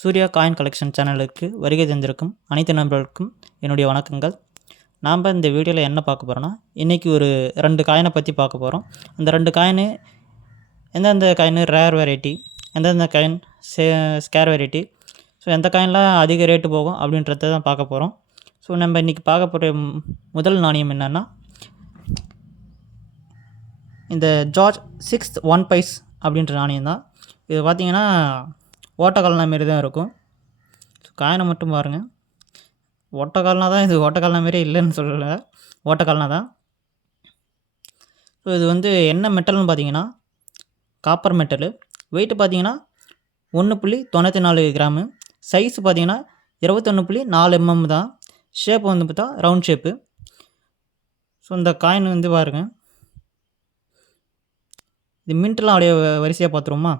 Surya coin collection சேனலுக்கு வருகை தந்திருக்கும் அனைத்து நண்பர்களுக்கும் என்னுடைய வணக்கங்கள். நாம் இந்த வீடியோவில் என்ன பார்க்க போகிறோன்னா, இன்றைக்கி ஒரு 2 காயினை பற்றி பார்க்க போகிறோம். அந்த 2 காயின் எந்தெந்த காயின் ரேர் வெரைட்டி, எந்தெந்த காயின் ஸ்கேர் வெரைட்டி, ஸோ எந்த காயின்லாம் அதிக ரேட்டு போகும் அப்படின்றத தான் பார்க்க போகிறோம். ஸோ நம்ம இன்றைக்கி பார்க்க போகிற முதல் நாணயம் என்னென்னா, இந்த ஜார்ஜ் 6th 1 பைஸ் அப்படின்ற நாணயம் தான். இது பார்த்திங்கன்னா ஓட்டக்கால்னா மாரி தான் இருக்கும். ஸோ காயினை மட்டும் பாருங்கள். ஓட்டக்கால்னா தான், இது ஓட்டக்கால்னா மாரி இல்லைன்னு சொல்லலை, ஓட்டக்கால்னா தான். ஸோ இது வந்து என்ன மெட்டல்னு பார்த்தீங்கன்னா காப்பர் மெட்டலு. வெயிட்டு பார்த்தீங்கன்னா 1.94 கிராமு. சைஸ் பார்த்தீங்கன்னா 21.4 mm தான். ஷேப் வந்து பார்த்தா ரவுண்ட் ஷேப்பு. ஸோ இந்த காயின் வந்து பாருங்கள். இது மின்ட்லாம் அப்படியே வரிசையாக பார்த்துருவோமா.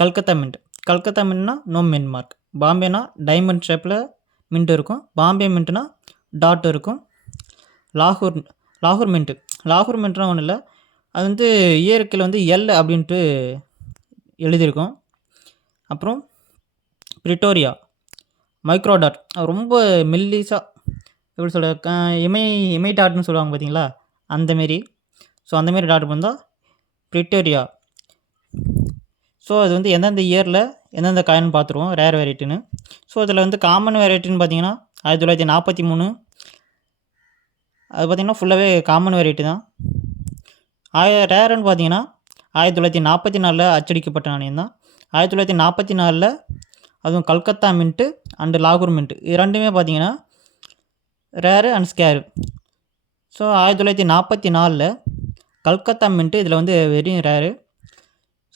கல்கத்தா மின்ட். கல்கத்தா மின்ட்னா நோ மின்ட் மார்க். பாம்பேனா டைமண்ட் ஷேப்பில் மின்ட் இருக்கும். பாம்பே மின்ட்னா டாட் இருக்கும். லாகூர் மின்ட்டு. லாகூர் மின்ட்னா ஒன்றும் இல்லை, அது வந்து இயற்கையில் வந்து எல் அப்படின்ட்டு எழுதியிருக்கும். அப்புறம் பிரிட்டோரியா மைக்ரோ டாட், ரொம்ப மெல்லிஸாக எப்படி சொல்ல, இமை டாட்னு சொல்லுவாங்க பார்த்தீங்களா, அந்தமாரி. ஸோ அந்தமாரி டாட் வந்தால் பிரிட்டோரியா. ஸோ அது வந்து எந்தெந்த இயரில் எந்தெந்த காயின் பார்த்துருவோம் ரேர் வெரைட்டின்னு. ஸோ அதில் வந்து காமன் வெரைட்டின்னு பார்த்தீங்கன்னா 1943. அது பார்த்திங்கன்னா ஃபுல்லாகவே காமன் வெரைட்டி தான். ரேருன்னு பார்த்தீங்கன்னா 1944 அச்சடிக்கப்பட்ட நாணயம் தான். 1944 அதுவும் கல்கத்தா மின்ட்டு அண்டு லாகூர் மின்ட்டு, இது ரெண்டுமே பார்த்தீங்கன்னா rare and ஸ்கேரு. So 1944 Calcutta mint இதில் வந்து வெரி ரேரு.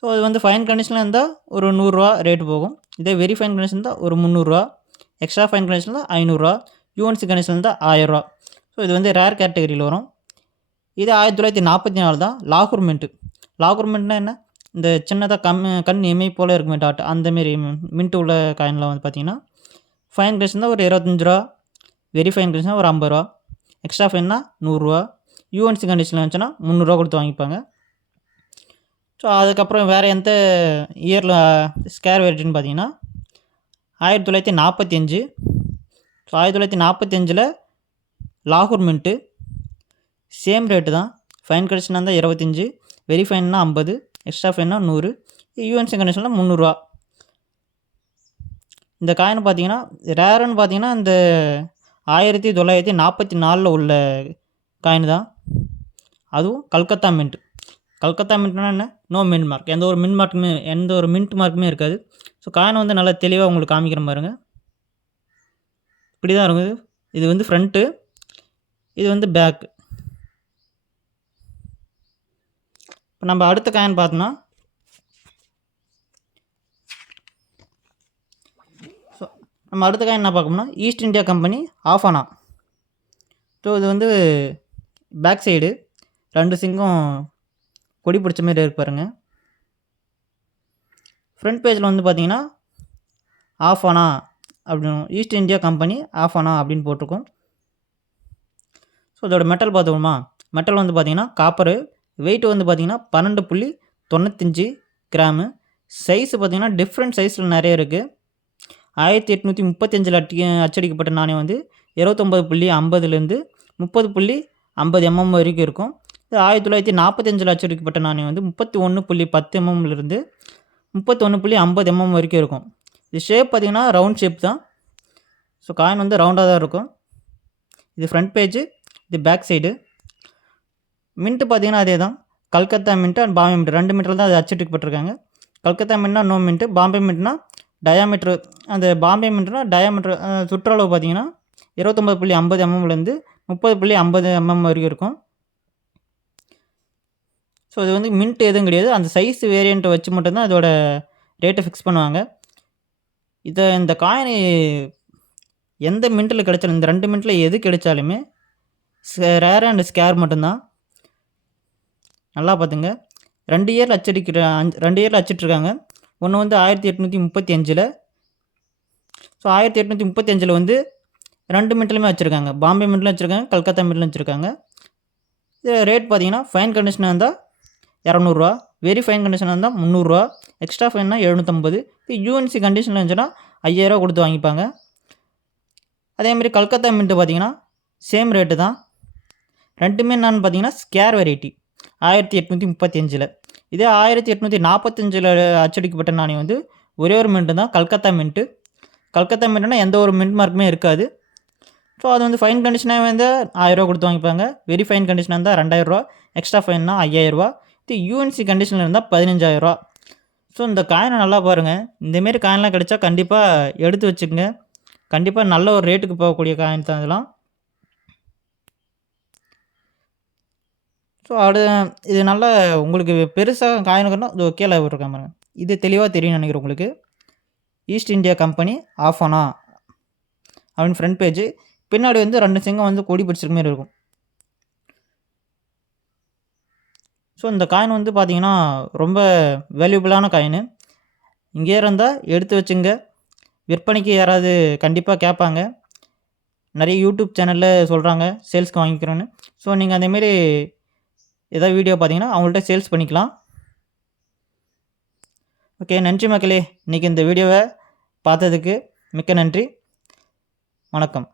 ஸோ அது வந்து ஃபைன் கண்டிஷனில் இருந்தால் ஒரு 100 ரூபா ரேட்டு போகும். இதே வெரி ஃபைன் கண்டிஷன் இருந்தால் ஒரு 300 ரூபா. எக்ஸ்ட்ரா ஃபைன் கண்டிஷனில் 500 ரூபா. யூஎன்சி கண்டிஷன் இருந்தால் 1000 ரூபா. ஸோ இது வந்து ரேர் கேட்டகரியில் வரும். இது 1944 தான். லாகூர் மின்ட்டு. லாகூர் மின்ட்னா என்ன, இந்த சின்னதாக கண் இமை போல் இருக்குமே டாட், அந்தமாரி மின்ட்டு உள்ள காயினில் வந்து பார்த்திங்கன்னா ஃபைன் கண்டிஷன் தான் ஒரு 25 ரூபா. வெரி ஃபைன் கண்டிஷன் ஒரு 50 ரூபா. எக்ஸ்ட்ரா ஃபைன்னா 100 ரூபா. யூஎன்சி கண்டிஷனில் இருந்துச்சுன்னா 300 ரூபா கொடுத்து வாங்கிப்பாங்க. ஸோ அதுக்கப்புறம் வேறு எந்த இயரில் ஸ்கேர் வெரைட்டின்னு பார்த்தீங்கன்னா 1945. ஸோ 1945 லாகூர் மின்ட்டு சேம் ரேட்டு தான். ஃபைன் கண்டிஷனாக இருந்தால் 25, வெரி ஃபைன்னா 50, எக்ஸ்ட்ரா ஃபைன்னா 100, யூஎன்சி கண்டிஷனில் 300 ரூபா. இந்த காயின் பார்த்தீங்கன்னா ரேருன்னு பார்த்தீங்கன்னா இந்த 1944 உள்ள காயின் தான். அதுவும் கல்கத்தா மின்ட். கல்கத்தா மின்ட்னா என்ன, நோ மின்ட் மார்க். எந்த ஒரு மின்ட் மார்க்குமே இருக்காது. ஸோ காயின் வந்து நல்லா தெளிவாக உங்களுக்கு காமிக்கிற பாருங்க. இப்படி தான் இருக்குது. இது வந்து ஃப்ரண்ட்டு, இது வந்து பேக்கு. இப்போ நம்ம அடுத்த காயின் பார்த்தோம்னா, ஸோ நம்ம அடுத்த காயின் என்ன பார்க்கணும்னா ஈஸ்ட் இந்தியா கம்பெனி ஆஃபானா. ஸோ இது வந்து பேக் சைடு 2 சிங்கம் கொடி பிடிச்ச மாரி இருப்பாருங்க. ஃப்ரண்ட் பேஜில் வந்து பார்த்தீங்கன்னா ஆஃபானா அப்படின்னு, ஈஸ்ட் இந்தியா கம்பெனி ஆஃபானா அப்படின்னு போட்டிருக்கோம். ஸோ இதோட மெட்டல் பார்த்துக்கோமா. மெட்டல் வந்து பார்த்தீங்கன்னா காப்பரு. வெயிட் வந்து பார்த்தீங்கன்னா 12.95 கிராமு. சைஸு பார்த்தீங்கன்னா டிஃப்ரெண்ட் சைஸில் நிறைய இருக்குது. 1835 அச்சடிக்கப்பட்ட நாணயம் வந்து 29.50லேருந்து 30.50 mm வரைக்கும் இருக்கும். இது 1945 அச்சடிக்கப்பட்ட நாணயம் வந்து 31.10 mmலேருந்து 31.50 mm வரைக்கும் இருக்கும். இது ஷேப் பார்த்திங்கன்னா ரவுண்ட் ஷேப் தான். ஸோ காயின் வந்து ரவுண்டாக தான் இருக்கும். இது ஃப்ரண்ட் பேஜு, இது பேக் சைடு. மின்ட்டு பார்த்திங்கன்னா அதே தான். Calcutta mint and Bombay mint 2 மின்ட்டில் தான் அது அச்சடிக்கப்பட்டிருக்காங்க. கல்கத்தா மின்ட்னா நோ மின்ட்டு, பாம்பே மின்ட்னா டயாமீட்ரு. அந்த பாம்பே மின்ட்னா டயாமீட்ரு சுற்றளவு பார்த்திங்கன்னா 29.50 mmலேருந்து 30.50 mm வரைக்கும் இருக்கும். ஸோ இது வந்து மின்ட் எதுவும் கிடையாது. அந்த சைஸ் வேரியண்ட்டை வச்சு மட்டும்தான் இதோட ரேட்டை ஃபிக்ஸ் பண்ணுவாங்க. இந்த காயின் எந்த மின்ட்டில் கிடைச்சாலும், இந்த 2 மின்ட்டில் எது கிடைச்சாலுமே ரேர் அண்ட் ஸ்கேர் மட்டும்தான். நல்லா பார்த்துங்க. 2 இயரில் அச்சிட்ருக்காங்க. ஒன்று வந்து 1835. ஸோ 1835 வந்து 2 மின்ட்லையுமே வச்சுருக்காங்க. பாம்பே மின்ட்லையும் வச்சுருக்காங்க, கல்கத்தா மின்ட்லையும் வச்சுருக்காங்க. இது ரேட் பார்த்தீங்கன்னா ஃபைன் கண்டிஷனாக இருந்தால் 200 ரூபா. வெரி ஃபைன் கண்டிஷனாக இருந்தால் 300 ரூபா. எக்ஸ்ட்ரா ஃபைன்னா 750. யூஎன்சி கண்டிஷனில் இருந்துச்சுன்னா 5000 கொடுத்து வாங்கிப்பாங்க. அதேமாதிரி கல்கத்தா மின்ட்டு பார்த்தீங்கன்னா சேம் ரேட்டு தான். ரெண்டுமே என்னன்னு பார்த்தீங்கன்னா ஸ்கேர் வெரைட்டி 1835. இதே 1845 அச்சடிக்கப்பட்ட நாணயம் வந்து ஒரே ஒரு மின்ட்டு தான், கல்கத்தா மின்ட்டு. கல்கத்தா மின்ட்டுனா எந்த ஒரு மின்ட் மார்க்குமே இருக்காது. ஸோ அது வந்து ஃபைன் கண்டிஷனாக வந்து 1000 கொடுத்து வாங்கிப்பாங்க. வெரி ஃபைன் கண்டிஷனாக இருந்தால் 2000, எக்ஸ்ட்ரா ஃபைன்னா 5000. இது யூஎன்சி கண்டிஷனில் இருந்தால் 15000. ஸோ இந்த காயினை நல்லா பாருங்கள். இந்தமாரி காயின்லாம் கிடைச்சா கண்டிப்பாக எடுத்து வச்சுக்கோங்க. கண்டிப்பாக நல்ல ஒரு ரேட்டுக்கு போகக்கூடிய காயின் தான் இதெல்லாம். ஸோ இது நல்லா உங்களுக்கு பெருசாக காயினுக்குன்னா இது கீழே விட்டுருக்கேன் பாருங்க. இது தெளிவாக தெரியும்னு நினைக்கிறேன் உங்களுக்கு. ஈஸ்ட் இந்தியா கம்பெனி ஆஃப் ஆனா அப்படின்னு ஃப்ரண்ட் பேஜ். பின்னாடி வந்து 2 சிங்கம் வந்து கொடி பிடிச்சிருக்க மாதிரி இருக்கும். ஸோ இந்த காயின் வந்து பார்த்தீங்கன்னா ரொம்ப வேல்யூபிளான காயின். இங்கே இருந்தால் எடுத்து வச்சுங்க. விற்பனைக்கு யாராவது கண்டிப்பாக கேட்பாங்க. நிறைய யூடியூப் சேனலில் சொல்கிறாங்க சேல்ஸ்க்கு வாங்கிக்கிறோன்னு. ஸோ நீங்கள் அதேமாரி ஏதாவது வீடியோ பார்த்தீங்கன்னா அவங்கள்ட்ட சேல்ஸ் பண்ணிக்கலாம். ஓகே, நன்றி மக்களே. இன்றைக்கி இந்த வீடியோவை பார்த்ததுக்கு மிக்க நன்றி. வணக்கம்.